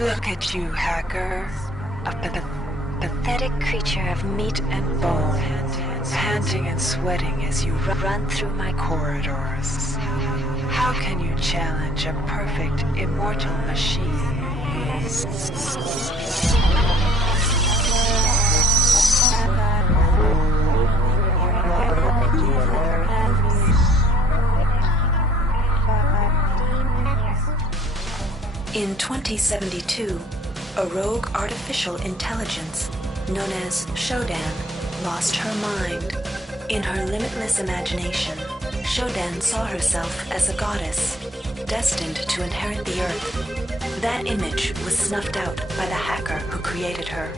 Look at you, hacker. A pathetic creature of meat and bone, panting and sweating as you run through my corridors. How can you challenge a perfect, immortal machine? In 2072, a rogue artificial intelligence known as Shodan lost her mind. In her limitless imagination, Shodan saw herself as a goddess, destined to inherit the earth. That image was snuffed out by the hacker who created her.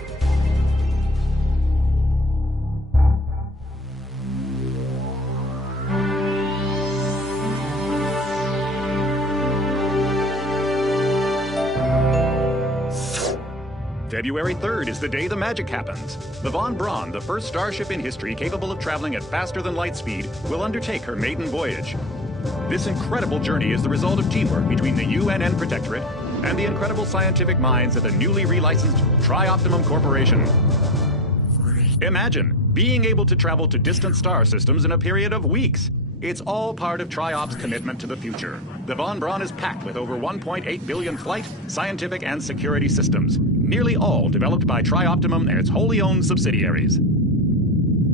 February 3rd is the day the magic happens. The Von Braun, the first starship in history capable of traveling at faster than light speed, will undertake her maiden voyage. This incredible journey is the result of teamwork between the UNN Protectorate and the incredible scientific minds at the newly relicensed Tri-Optimum Corporation. Imagine being able to travel to distant star systems in a period of weeks. It's all part of Tri-Op's commitment to the future. The Von Braun is packed with over 1.8 billion flight, scientific, and security systems, nearly all developed by Tri-Optimum and its wholly owned subsidiaries.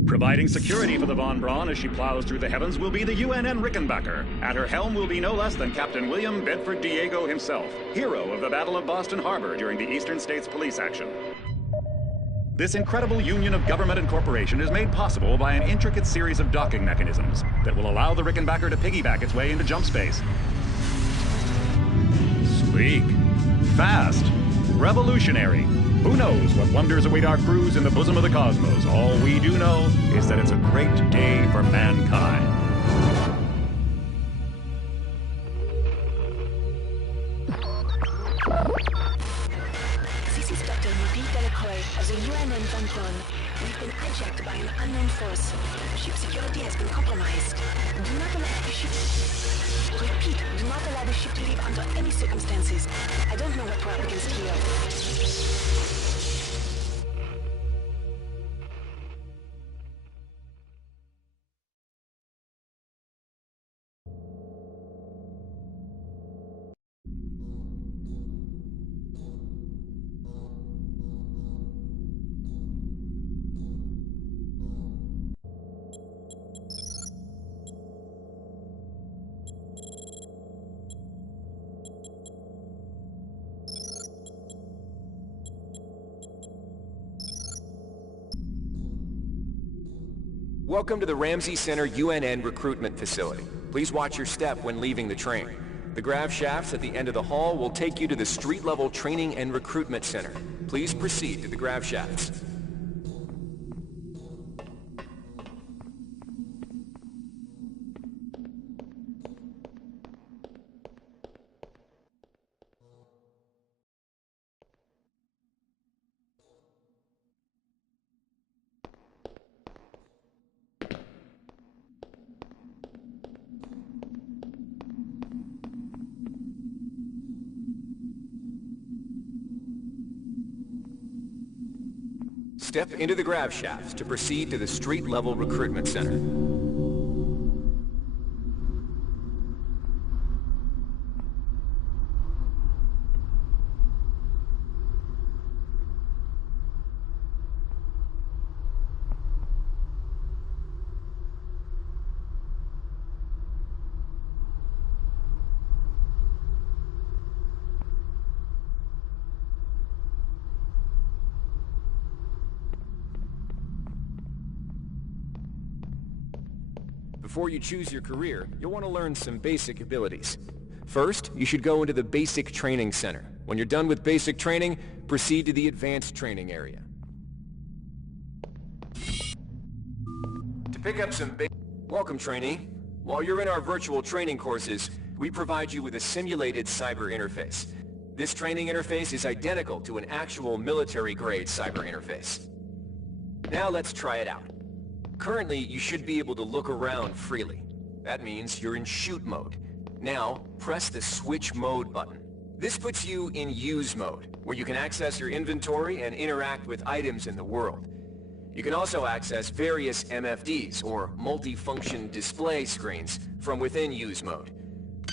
Providing security for the Von Braun as she plows through the heavens will be the UNN Rickenbacker. At her helm will be no less than Captain William Bedford Diego himself, hero of the Battle of Boston Harbor during the Eastern States Police action. This incredible union of government and corporation is made possible by an intricate series of docking mechanisms that will allow the Rickenbacker to piggyback its way into jump space. Sleek, fast, revolutionary. Who knows what wonders await our crews in the bosom of the cosmos? All we do know is that it's a great day for mankind. This is Dr. Marie Delacroix of the UNN Von Braun. We've been hijacked by an unknown force. Ship security has been compromised. Do not allow the ship... Repeat, do not allow the ship to leave under any circumstances. I don't know what we're up against here. Welcome to the Ramsey Center UNN recruitment facility. Please watch your step when leaving the train. The grav shafts at the end of the hall will take you to the street-level training and recruitment center. Please proceed to the grav shafts. Step into the grav shafts to proceed to the street-level recruitment center. Before you choose your career, you'll want to learn some basic abilities. First, you should go into the Basic Training Center. When you're done with basic training, proceed to the Advanced Training area. To pick up some Welcome, trainee. While you're in our virtual training courses, we provide you with a simulated cyber interface. This training interface is identical to an actual military-grade cyber interface. Now let's try it out. Currently, you should be able to look around freely. That means you're in shoot mode. Now, press the switch mode button. This puts you in use mode, where you can access your inventory and interact with items in the world. You can also access various MFDs, or multi-function display screens, from within use mode.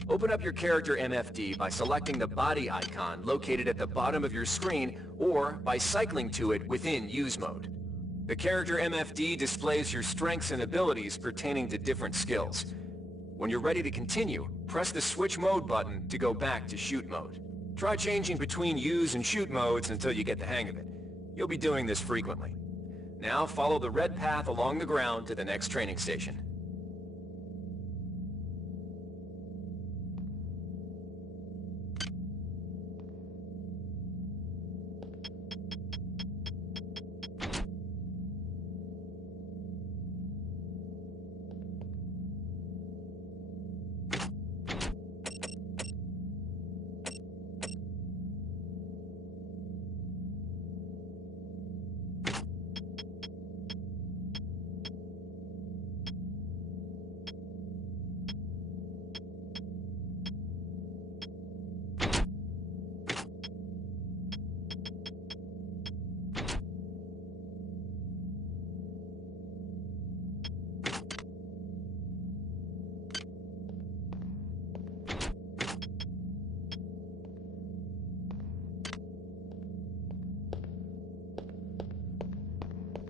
Open up your character MFD by selecting the body icon located at the bottom of your screen, or by cycling to it within use mode. The character MFD displays your strengths and abilities pertaining to different skills. When you're ready to continue, press the switch mode button to go back to shoot mode. Try changing between use and shoot modes until you get the hang of it. You'll be doing this frequently. Now follow the red path along the ground to the next training station.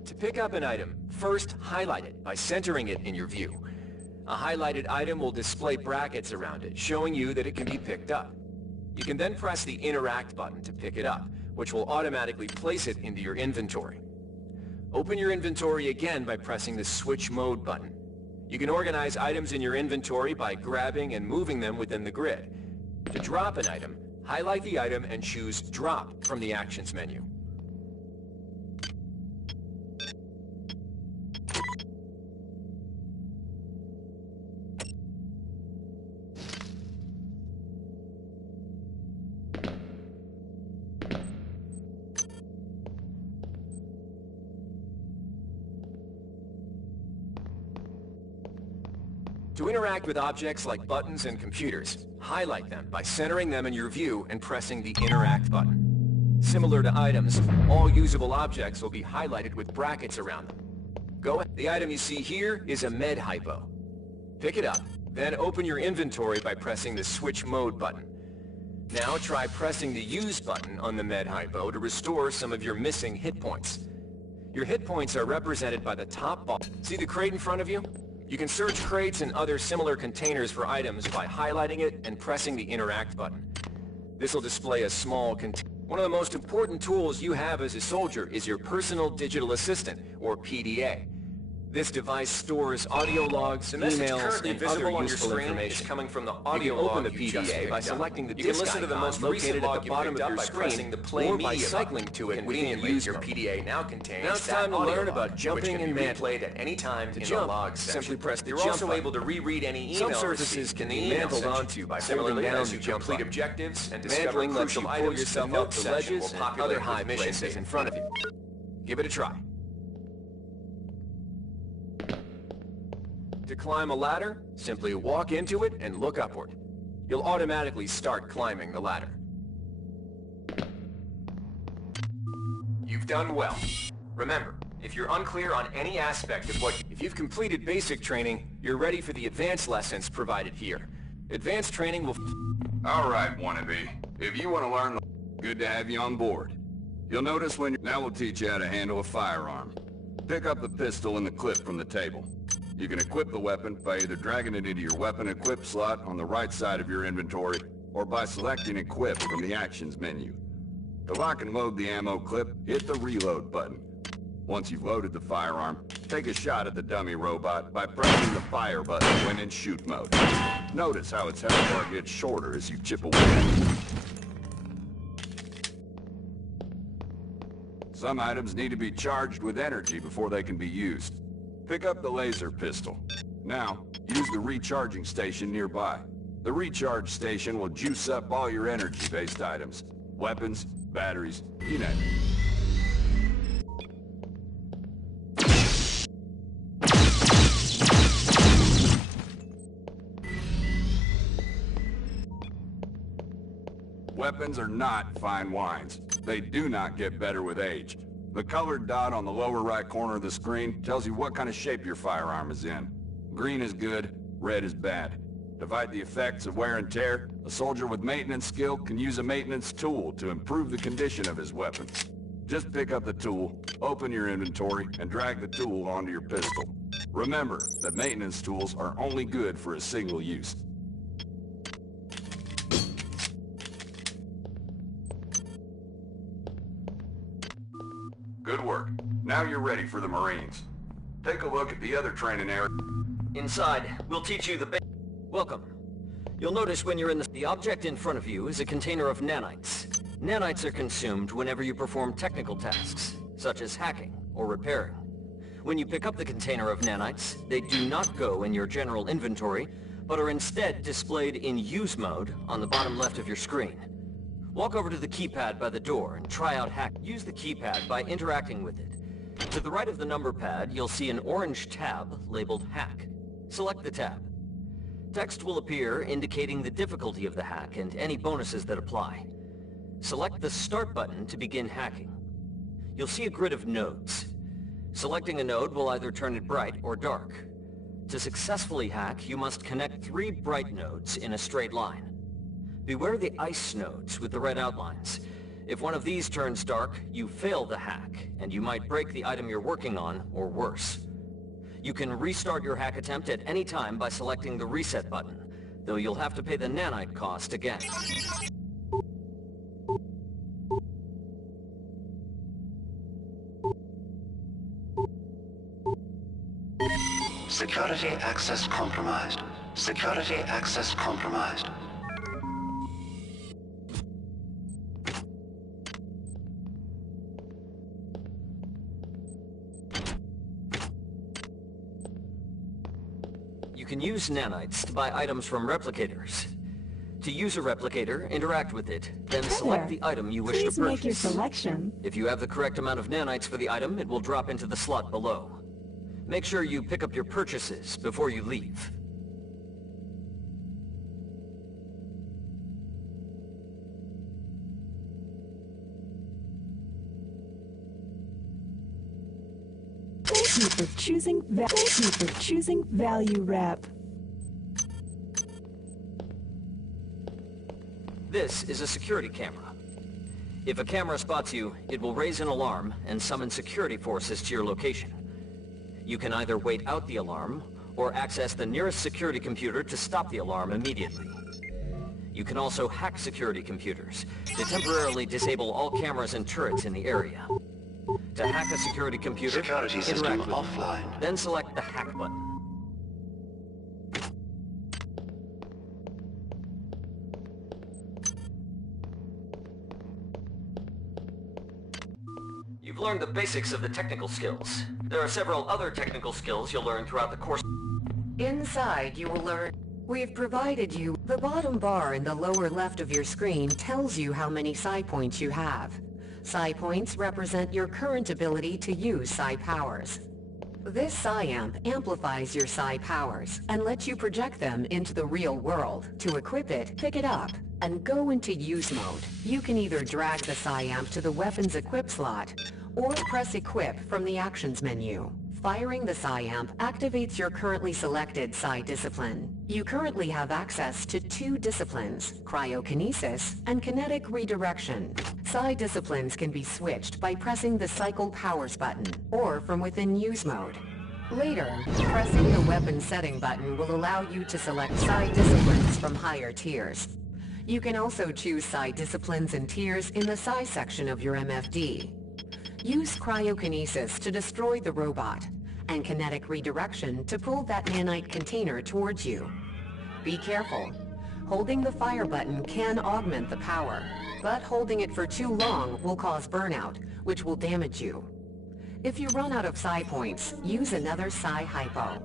To pick up an item, first highlight it by centering it in your view. A highlighted item will display brackets around it, showing you that it can be picked up. You can then press the Interact button to pick it up, which will automatically place it into your inventory. Open your inventory again by pressing the Switch Mode button. You can organize items in your inventory by grabbing and moving them within the grid. To drop an item, highlight the item and choose Drop from the Actions menu. To interact with objects like buttons and computers, highlight them by centering them in your view and pressing the Interact button. Similar to items, all usable objects will be highlighted with brackets around them. The item you see here is a med hypo. Pick it up, then open your inventory by pressing the Switch Mode button. Now try pressing the Use button on the med hypo to restore some of your missing hit points. Your hit points are represented by the top bar. See the crate in front of you? You can search crates and other similar containers for items by highlighting it and pressing the Interact button. This will display a small container. One of the most important tools you have as a soldier is your Personal Digital Assistant, or PDA. This device stores audio logs, emails, and other useful information. Coming from the audio log. Open the PDA by selecting the disk icon located at the bottom of your screen, or by cycling to it within Use your PDA now contains. Now it's time to learn about jumping and mantling at any time in the log section. Simply press the jump button. You're also able to reread any email. Some surfaces can be mantled onto by holding down to complete objectives, and mantling lets you pull yourself up the ledges and other high places in front of you. Give it a try. To climb a ladder, simply walk into it and look upward. You'll automatically start climbing the ladder. You've done well. Remember, if you're unclear on any aspect of if you've completed basic training, you're ready for the advanced lessons provided here. Advanced training will... All right, wannabe. If you want to learn, good to have you on board. You'll notice now we'll teach you how to handle a firearm. Pick up the pistol and the clip from the table. You can equip the weapon by either dragging it into your weapon equip slot on the right side of your inventory, or by selecting Equip from the Actions menu. To lock and load the ammo clip, hit the Reload button. Once you've loaded the firearm, take a shot at the dummy robot by pressing the Fire button when in shoot mode. Notice how its health bar gets shorter as you chip away. Some items need to be charged with energy before they can be used. Pick up the laser pistol. Now, use the recharging station nearby. The recharge station will juice up all your energy-based items. Weapons, batteries, you name it. Weapons are not fine wines. They do not get better with age. The colored dot on the lower right corner of the screen tells you what kind of shape your firearm is in. Green is good, red is bad. To fight the effects of wear and tear, a soldier with maintenance skill can use a maintenance tool to improve the condition of his weapon. Just pick up the tool, open your inventory, and drag the tool onto your pistol. Remember that maintenance tools are only good for a single use. Good work. Now you're ready for the Marines. Take a look at the other training area. Inside, we'll teach you the Welcome. You'll notice when you're in the object in front of you is a container of nanites. Nanites are consumed whenever you perform technical tasks, such as hacking or repairing. When you pick up the container of nanites, they do not go in your general inventory, but are instead displayed in use mode on the bottom left of your screen. Walk over to the keypad by the door and try out hack. Use the keypad by interacting with it. To the right of the number pad, you'll see an orange tab labeled Hack. Select the tab. Text will appear indicating the difficulty of the hack and any bonuses that apply. Select the Start button to begin hacking. You'll see a grid of nodes. Selecting a node will either turn it bright or dark. To successfully hack, you must connect 3 bright nodes in a straight line. Beware the ice nodes with the red outlines. If one of these turns dark, you fail the hack, and you might break the item you're working on, or worse. You can restart your hack attempt at any time by selecting the Reset button, though you'll have to pay the nanite cost again. Security access compromised. Security access compromised. You can use nanites to buy items from replicators. To use a replicator, interact with it, then select the item you wish to purchase. Please make your selection. If you have the correct amount of nanites for the item, it will drop into the slot below. Make sure you pick up your purchases before you leave. Thank you for choosing Value Wrap. This is a security camera. If a camera spots you, it will raise an alarm and summon security forces to your location. You can either wait out the alarm, or access the nearest security computer to stop the alarm immediately. You can also hack security computers to temporarily disable all cameras and turrets in the area. To hack a security computer, Security system interact with it, offline. then select the Hack button. You've learned the basics of the technical skills. There are several other technical skills you'll learn throughout the course. Inside, you will learn... We've provided you... The bottom bar in the lower left of your screen tells you how many psi points you have. Psi points represent your current ability to use psi powers. This psi amp amplifies your psi powers and lets you project them into the real world. To equip it, pick it up and go into use mode. You can either drag the psi amp to the weapon's equip slot or press equip from the actions menu. Firing the psi amp activates your currently selected psi discipline. You currently have access to 2 disciplines, cryokinesis and kinetic redirection. Psi disciplines can be switched by pressing the Cycle Powers button, or from within use mode. Later, pressing the weapon setting button will allow you to select Psi disciplines from higher tiers. You can also choose Psi disciplines and tiers in the Psi section of your MFD. Use cryokinesis to destroy the robot, and kinetic redirection to pull that nanite container towards you. Be careful. Holding the fire button can augment the power, but holding it for too long will cause burnout, which will damage you. If you run out of psi points, use another psi hypo.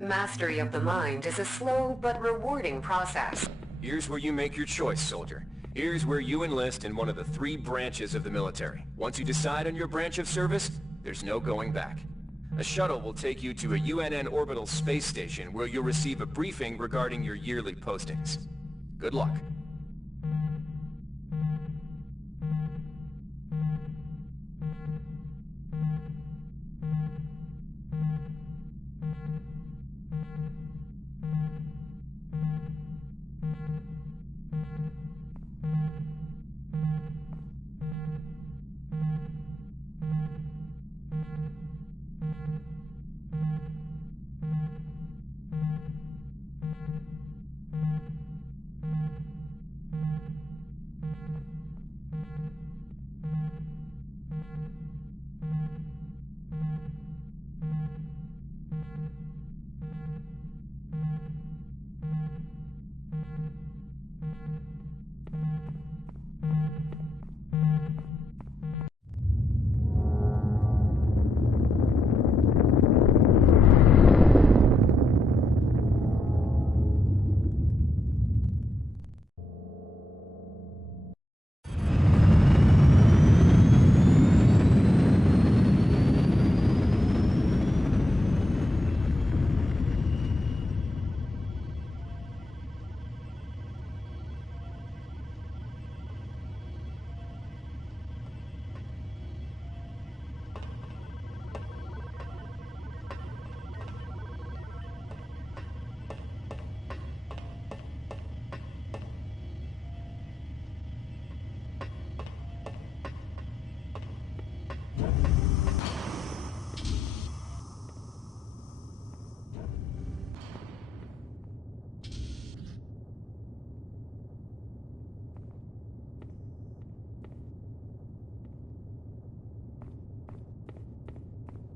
Mastery of the mind is a slow but rewarding process. Here's where you make your choice, soldier. Here's where you enlist in one of the 3 branches of the military. Once you decide on your branch of service, there's no going back. A shuttle will take you to a UNN orbital space station where you'll receive a briefing regarding your yearly postings. Good luck.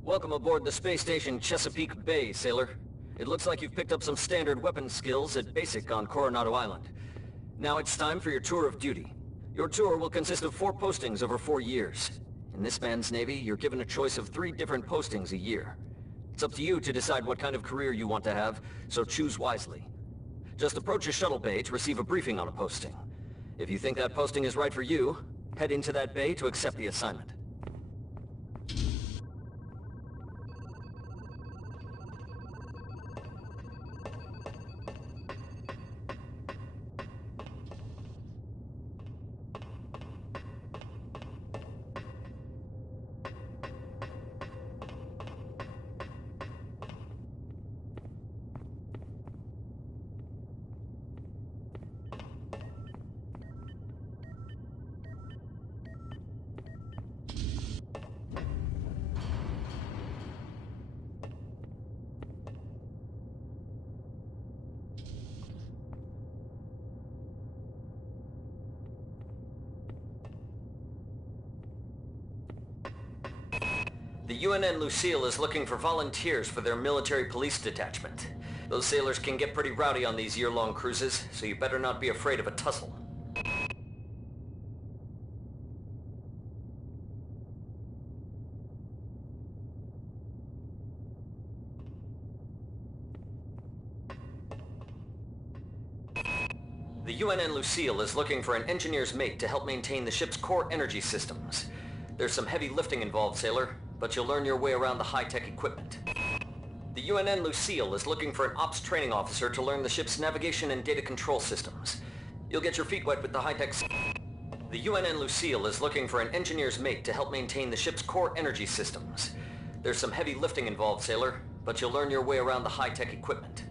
Welcome aboard the space station Chesapeake Bay, sailor. It looks like you've picked up some standard weapon skills at Basic on Coronado Island. Now it's time for your tour of duty. Your tour will consist of 4 postings over 4 years. In this man's Navy, you're given a choice of 3 different postings a year. It's up to you to decide what kind of career you want to have, so choose wisely. Just approach a shuttle bay to receive a briefing on a posting. If you think that posting is right for you, head into that bay to accept the assignment. The UNN Lucille is looking for volunteers for their military police detachment. Those sailors can get pretty rowdy on these year-long cruises, so you better not be afraid of a tussle. The UNN Lucille is looking for an engineer's mate to help maintain the ship's core energy systems. There's some heavy lifting involved, sailor, but you'll learn your way around the high-tech equipment. The UNN Lucille is looking for an ops training officer to learn the ship's navigation and data control systems. You'll get your feet wet with the high-tech... The UNN Lucille is looking for an engineer's mate to help maintain the ship's core energy systems. There's some heavy lifting involved, sailor, but you'll learn your way around the high-tech equipment.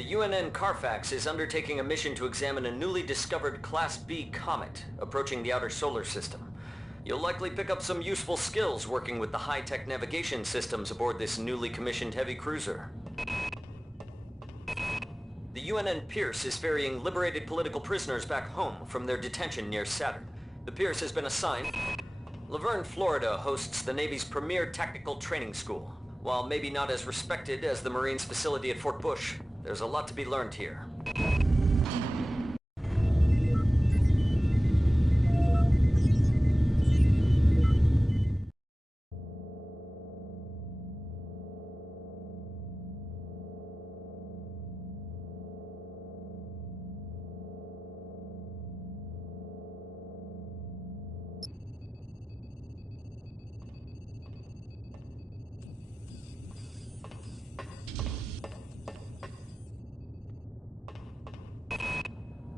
The UNN Carfax is undertaking a mission to examine a newly discovered Class B comet approaching the outer solar system. You'll likely pick up some useful skills working with the high-tech navigation systems aboard this newly commissioned heavy cruiser. The UNN Pierce is ferrying liberated political prisoners back home from their detention near Saturn. The Pierce has been assigned. Laverne, Florida hosts the Navy's premier tactical training school. While maybe not as respected as the Marines' facility at Fort Bush, there's a lot to be learned here.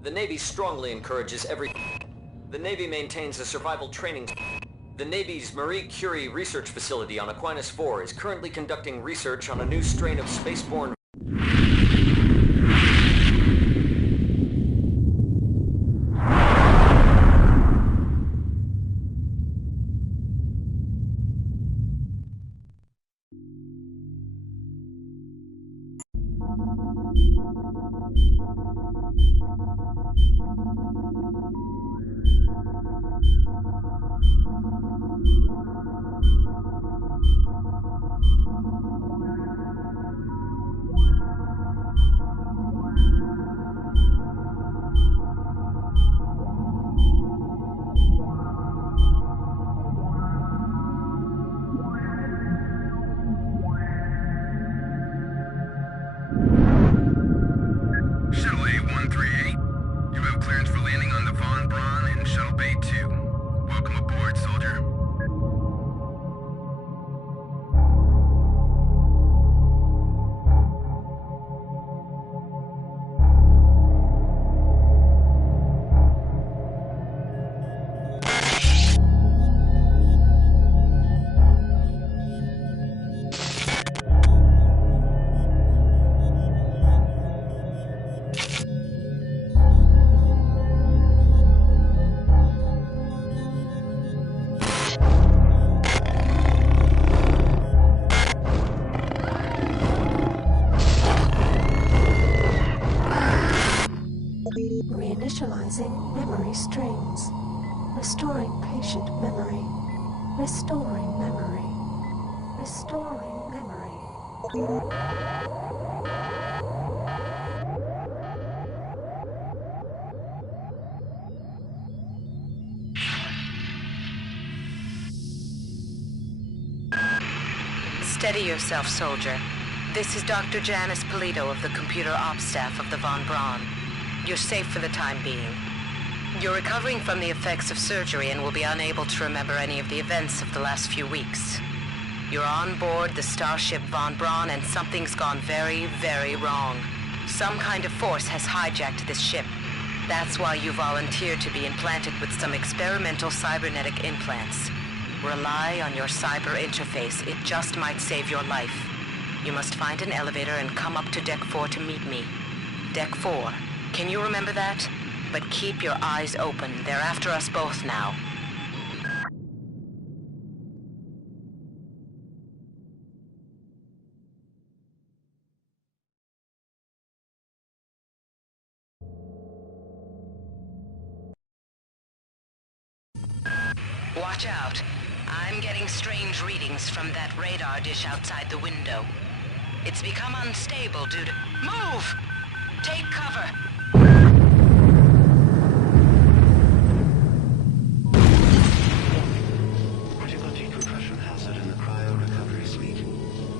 The Navy strongly encourages The Navy maintains a survival training. The Navy's Marie Curie research facility on Aquinas 4 is currently conducting research on a new strain of spaceborne... Reinitializing memory streams. Restoring patient memory. Restoring memory. Restoring memory. Steady yourself, soldier. This is Dr. Janice Polito of the Computer Ops staff of the Von Braun. You're safe for the time being. You're recovering from the effects of surgery and will be unable to remember any of the events of the last few weeks. You're on board the starship Von Braun and something's gone very, very wrong. Some kind of force has hijacked this ship. That's why you volunteered to be implanted with some experimental cybernetic implants. Rely on your cyber interface. It just might save your life. You must find an elevator and come up to Deck 4 to meet me. Deck 4. Can you remember that? But keep your eyes open. They're after us both now. Watch out. I'm getting strange readings from that radar dish outside the window. It's become unstable due to... Move! Take cover! Critical decompression hazard in the cryo recovery suite.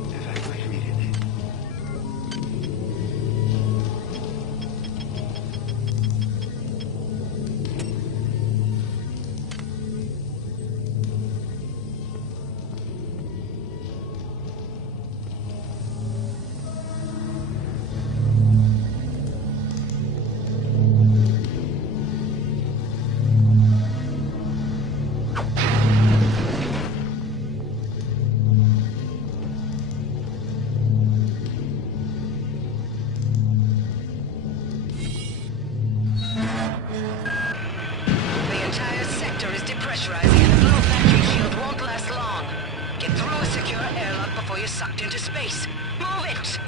Evacuate immediately. into space. Move it!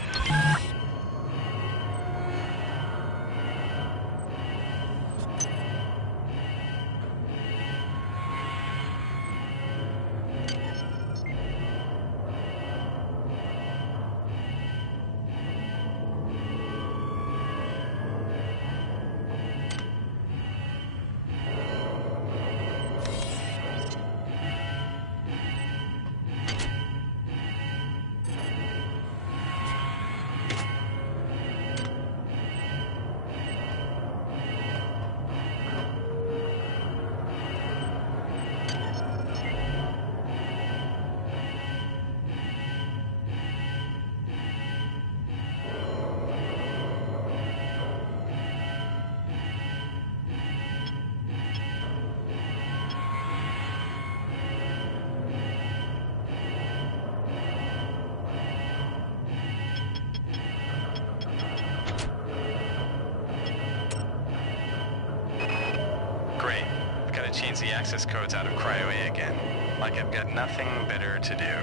Great. I've got to change the access codes out of Cryo A again. Like I've got nothing better to do.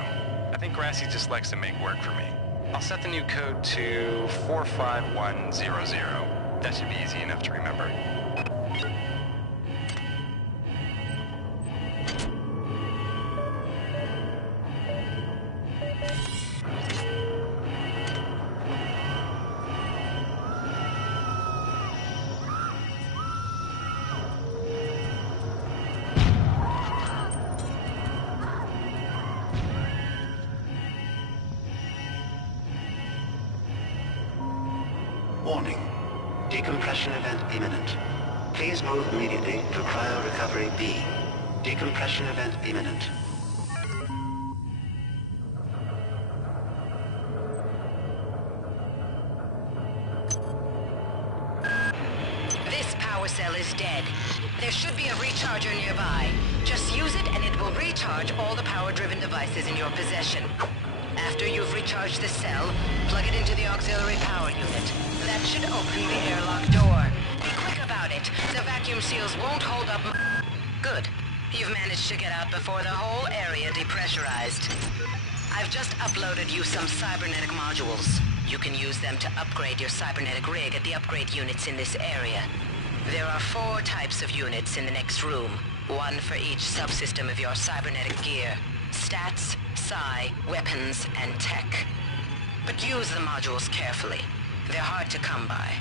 I think Grassy just likes to make work for me. I'll set the new code to 45100. That should be easy enough to remember. Warning. Decompression event imminent. Please move immediately to Cryo Recovery B. Decompression event imminent. This power cell is dead. There should be a recharger nearby. Just use it and it will recharge all the power-driven devices in your possession. After you've recharged the cell, plug it into the auxiliary power unit. That should open the airlock door. Be quick about it. The vacuum seals won't hold up. Good. You've managed to get out before the whole area depressurized. I've just uploaded you some cybernetic modules. You can use them to upgrade your cybernetic rig at the upgrade units in this area. There are 4 types of units in the next room. 1 for each subsystem of your cybernetic gear. Stats, psi, weapons, and tech. But use the modules carefully. They're hard to come by.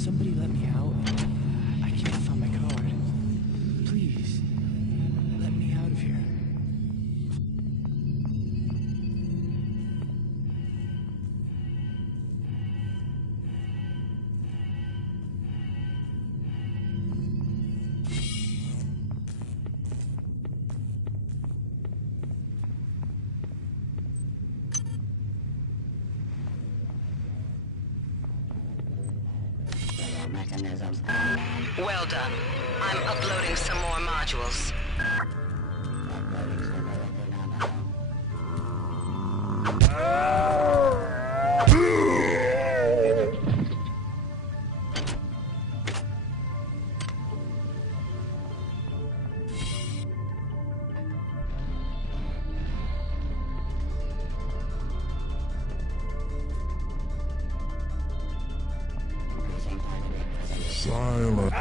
somebody let me out? I can't find my card. Please, let me out of here. Mechanisms. Well done. I'm uploading some more modules. Silent.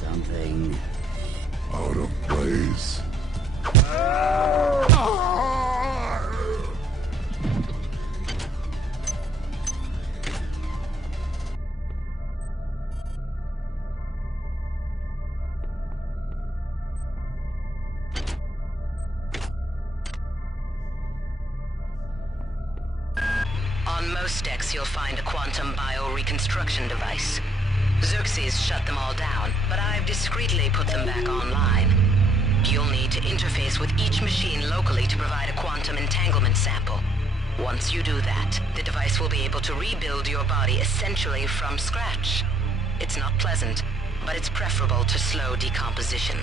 Something out of place. On most decks, you'll find a quantum bioreconstruction device. Xerxes shut them all down, but I've discreetly put them back online. You'll need to interface with each machine locally to provide a quantum entanglement sample. Once you do that, the device will be able to rebuild your body essentially from scratch. It's not pleasant, but it's preferable to slow decomposition.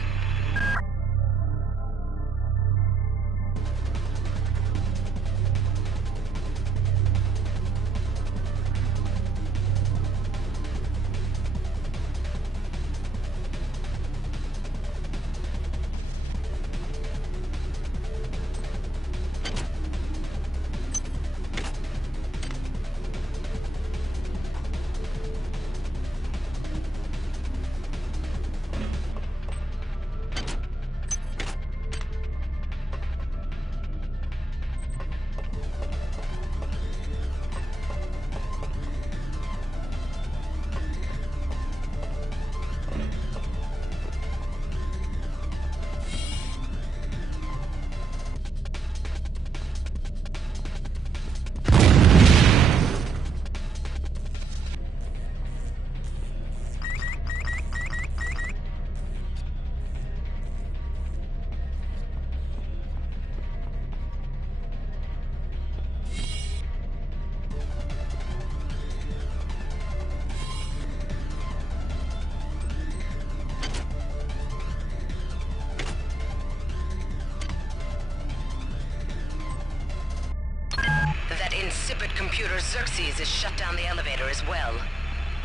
Insipid computer Xerxes has shut down the elevator as well.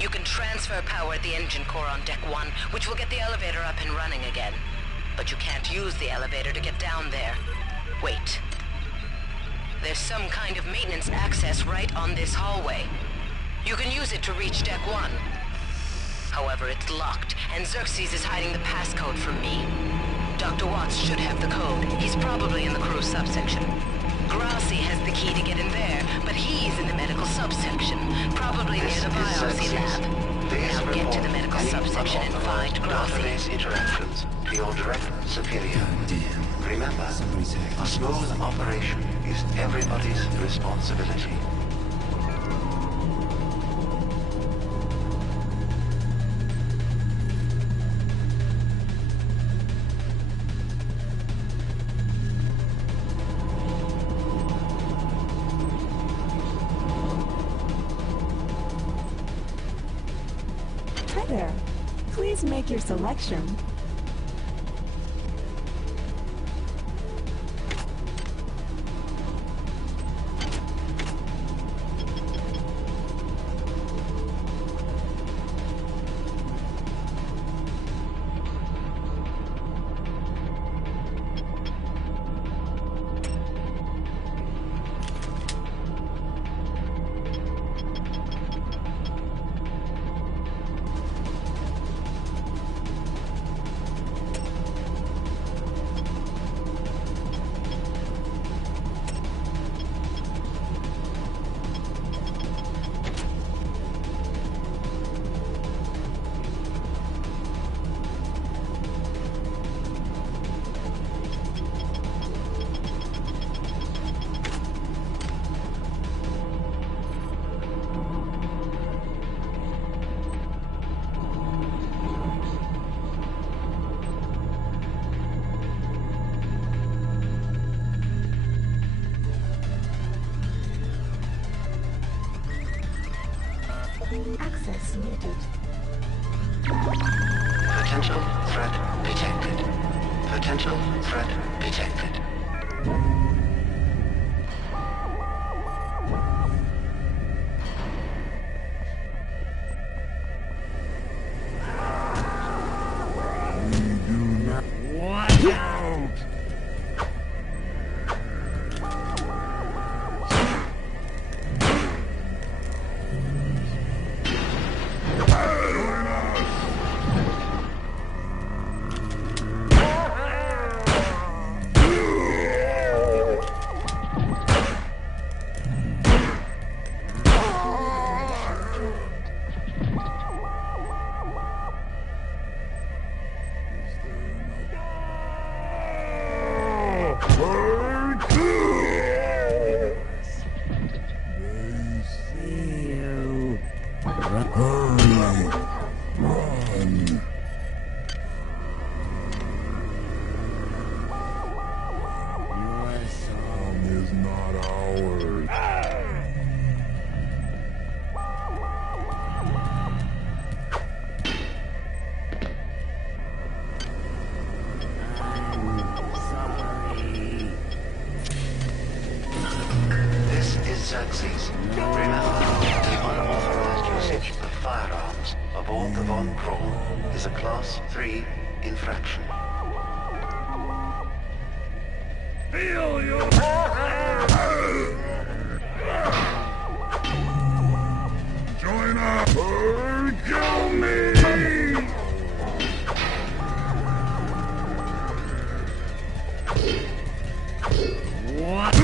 You can transfer power at the engine core on Deck 1, which will get the elevator up and running again. But you can't use the elevator to get down there. Wait. There's some kind of maintenance access right on this hallway. You can use it to reach Deck 1. However, it's locked, and Xerxes is hiding the passcode from me. Dr. Watts should have the code. He's probably in the crew subsection. Grassi has the key to get in there, but he's in the medical subsection, probably near the biopsy lab. Now get to the medical subsection and find Grassi. Database interactions to your direct superior. Remember, a smooth operation is everybody's responsibility. Hi there. Please make your selection. Access muted. Potential threat detected. Potential threat detected. Watch out! Xerxes. Remember, the unauthorized usage of firearms aboard the Von Braun is a Class 3 infraction. Feel you! Join up or kill me! What?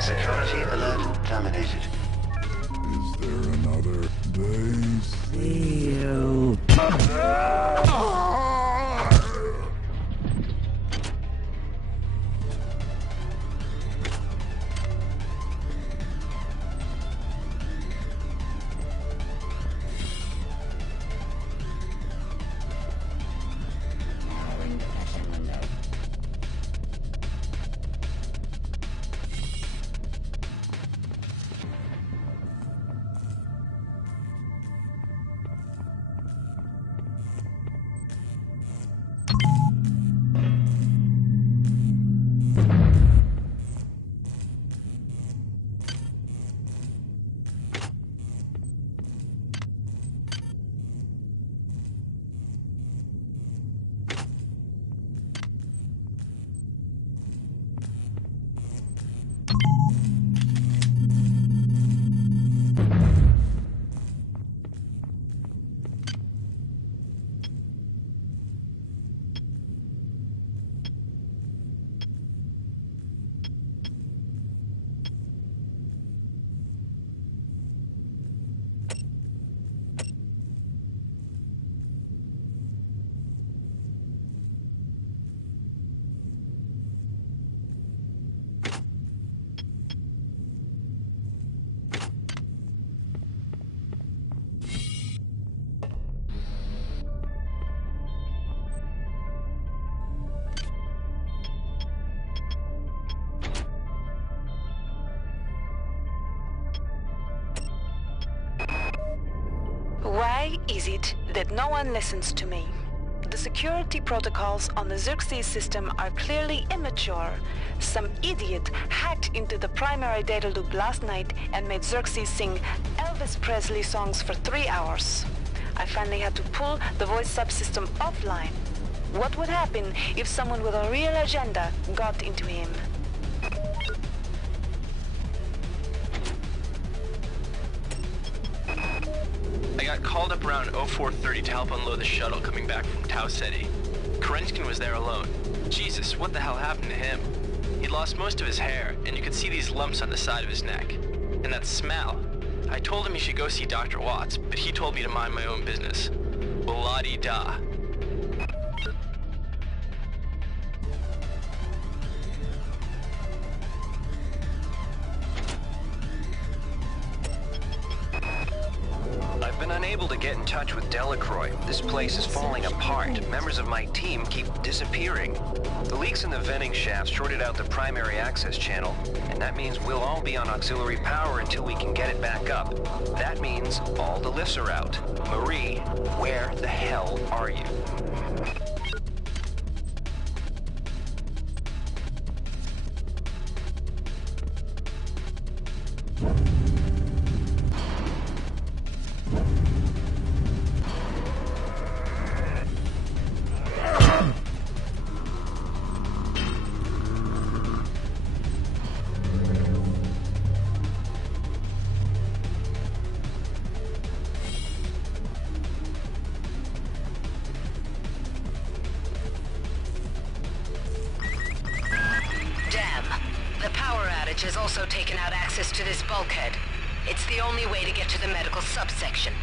Security alert terminated. Is there another? They see you. that no one listens to me. The security protocols on the Xerxes system are clearly immature. Some idiot hacked into the primary data loop last night and made Xerxes sing Elvis Presley songs for 3 hours. I finally had to pull the voice subsystem offline. What would happen if someone with a real agenda got into him? I got called up around 0430 to help unload the shuttle coming back from Tau Ceti. Kerenskin was there alone. Jesus, what the hell happened to him? He'd lost most of his hair, and you could see these lumps on the side of his neck. And that smell. I told him he should go see Dr. Watts, but he told me to mind my own business. Well, la-di-da. I've been unable to get in touch with Delacroix. This place is falling apart. Members of my team keep disappearing. The leaks in the venting shaft shorted out the primary access channel, and that means we'll all be on auxiliary power until we can get it back up. That means all the lifts are out. Marie, where the hell are you? Has also taken out access to this bulkhead. It's the only way to get to the medical subsection.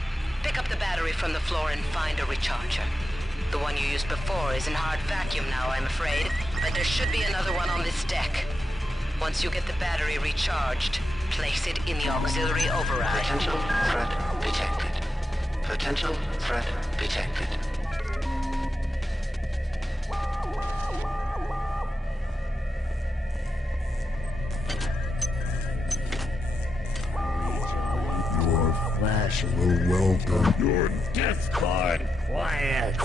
Pick up the battery from the floor and find a recharger. The one you used before is in hard vacuum now, I'm afraid, but there should be another one on this deck. Once you get the battery recharged, place it in the auxiliary override. Potential threat detected. Potential threat detected. Flash will welcome your death card. Quiet.